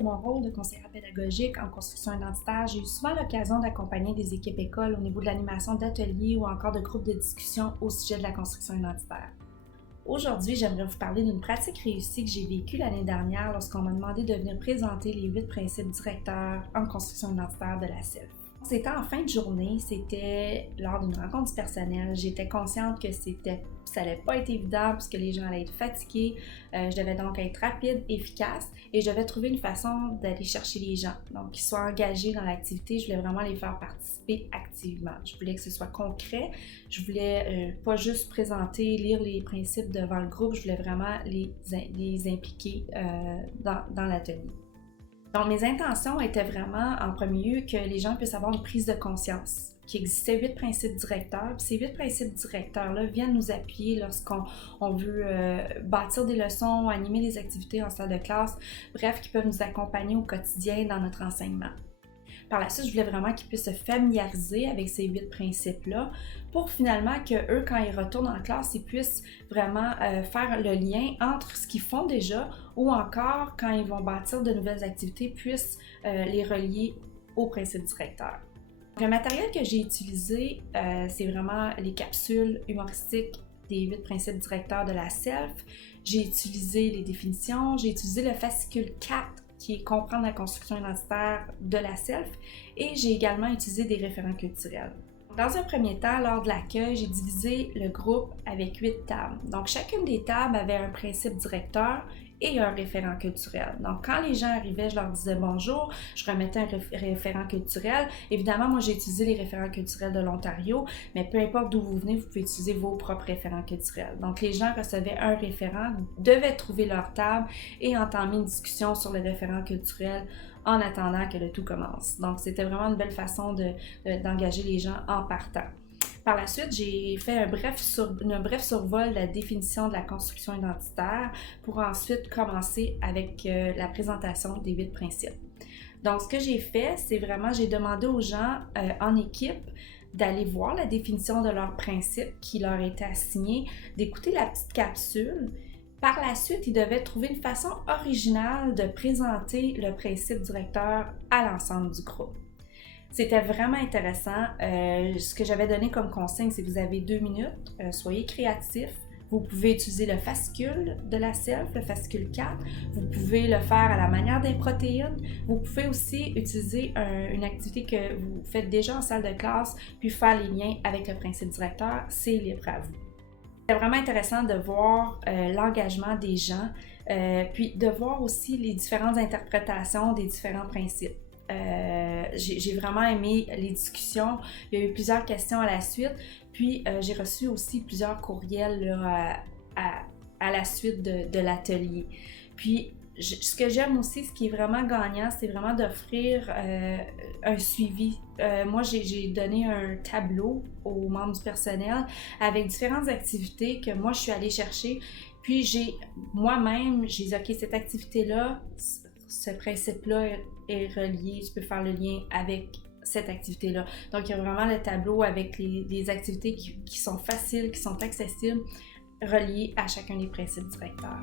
de mon rôle de conseillère pédagogique en construction identitaire, j'ai eu souvent l'occasion d'accompagner des équipes écoles au niveau de l'animation d'ateliers ou encore de groupes de discussion au sujet de la construction identitaire. Aujourd'hui, j'aimerais vous parler d'une pratique réussie que j'ai vécue l'année dernière lorsqu'on m'a demandé de venir présenter les 8 principes directeurs en construction identitaire de la CELF. C'était en fin de journée, c'était lors d'une rencontre personnelle. J'étais consciente que ça n'allait pas être évident puisque les gens allaient être fatigués. Je devais donc être rapide, efficace et je devais trouver une façon d'aller chercher les gens. Donc, qu'ils soient engagés dans l'activité, je voulais vraiment les faire participer activement. Je voulais que ce soit concret. Je voulais pas juste présenter, lire les principes devant le groupe. Je voulais vraiment les impliquer dans l'atelier. Donc, mes intentions étaient vraiment, en premier lieu, que les gens puissent avoir une prise de conscience, qu'il existait 8 principes directeurs. Puis ces 8 principes directeurs-là viennent nous appuyer lorsqu'on veut bâtir des leçons, animer des activités en salle de classe, bref, qui peuvent nous accompagner au quotidien dans notre enseignement. Par la suite, je voulais vraiment qu'ils puissent se familiariser avec ces 8 principes-là pour finalement qu'eux, quand ils retournent en classe, ils puissent vraiment faire le lien entre ce qu'ils font déjà ou encore, quand ils vont bâtir de nouvelles activités, puissent les relier aux principes directeurs. Le matériel que j'ai utilisé, c'est vraiment les capsules humoristiques des 8 principes directeurs de la CELF. J'ai utilisé les définitions, j'ai utilisé le fascicule 4 qui est comprendre la construction identitaire de la CELF, et j'ai également utilisé des référents culturels. Dans un premier temps, lors de l'accueil, j'ai divisé le groupe avec 8 tables. Donc, chacune des tables avait un principe directeur et un référent culturel. Donc, quand les gens arrivaient, je leur disais bonjour, je remettais un référent culturel. Évidemment, moi, j'ai utilisé les référents culturels de l'Ontario, mais peu importe d'où vous venez, vous pouvez utiliser vos propres référents culturels. Donc, les gens recevaient un référent, devaient trouver leur table et entamer une discussion sur le référent culturel en attendant que le tout commence. Donc, c'était vraiment une belle façon d'engager les gens en partant. Par la suite, j'ai fait un bref survol de la définition de la construction identitaire pour ensuite commencer avec la présentation des 8 principes. Donc, ce que j'ai fait, c'est vraiment, j'ai demandé aux gens en équipe d'aller voir la définition de leurs principes qui leur était assignée, d'écouter la petite capsule. Par la suite, ils devaient trouver une façon originale de présenter le principe directeur à l'ensemble du groupe. C'était vraiment intéressant. Ce que j'avais donné comme consigne, c'est que vous avez 2 minutes, soyez créatifs. Vous pouvez utiliser le fascicule de la CELF, le fascicule 4. Vous pouvez le faire à la manière des protéines. Vous pouvez aussi utiliser une activité que vous faites déjà en salle de classe, puis faire les liens avec le principe directeur. C'est libre à vous. C'est vraiment intéressant de voir l'engagement des gens, puis de voir aussi les différentes interprétations des différents principes. J'ai vraiment aimé les discussions. Il y a eu plusieurs questions à la suite. Puis, j'ai reçu aussi plusieurs courriels là, à la suite de l'atelier. Puis, ce que j'aime aussi, ce qui est vraiment gagnant, c'est vraiment d'offrir un suivi. Moi, j'ai donné un tableau aux membres du personnel avec différentes activités que moi, je suis allée chercher. Puis, moi-même, j'ai dit, OK, cette activité-là, ce principe-là est relié, tu peux faire le lien avec cette activité-là. Donc, il y a vraiment le tableau avec les activités qui sont faciles, qui sont accessibles, reliées à chacun des principes directeurs.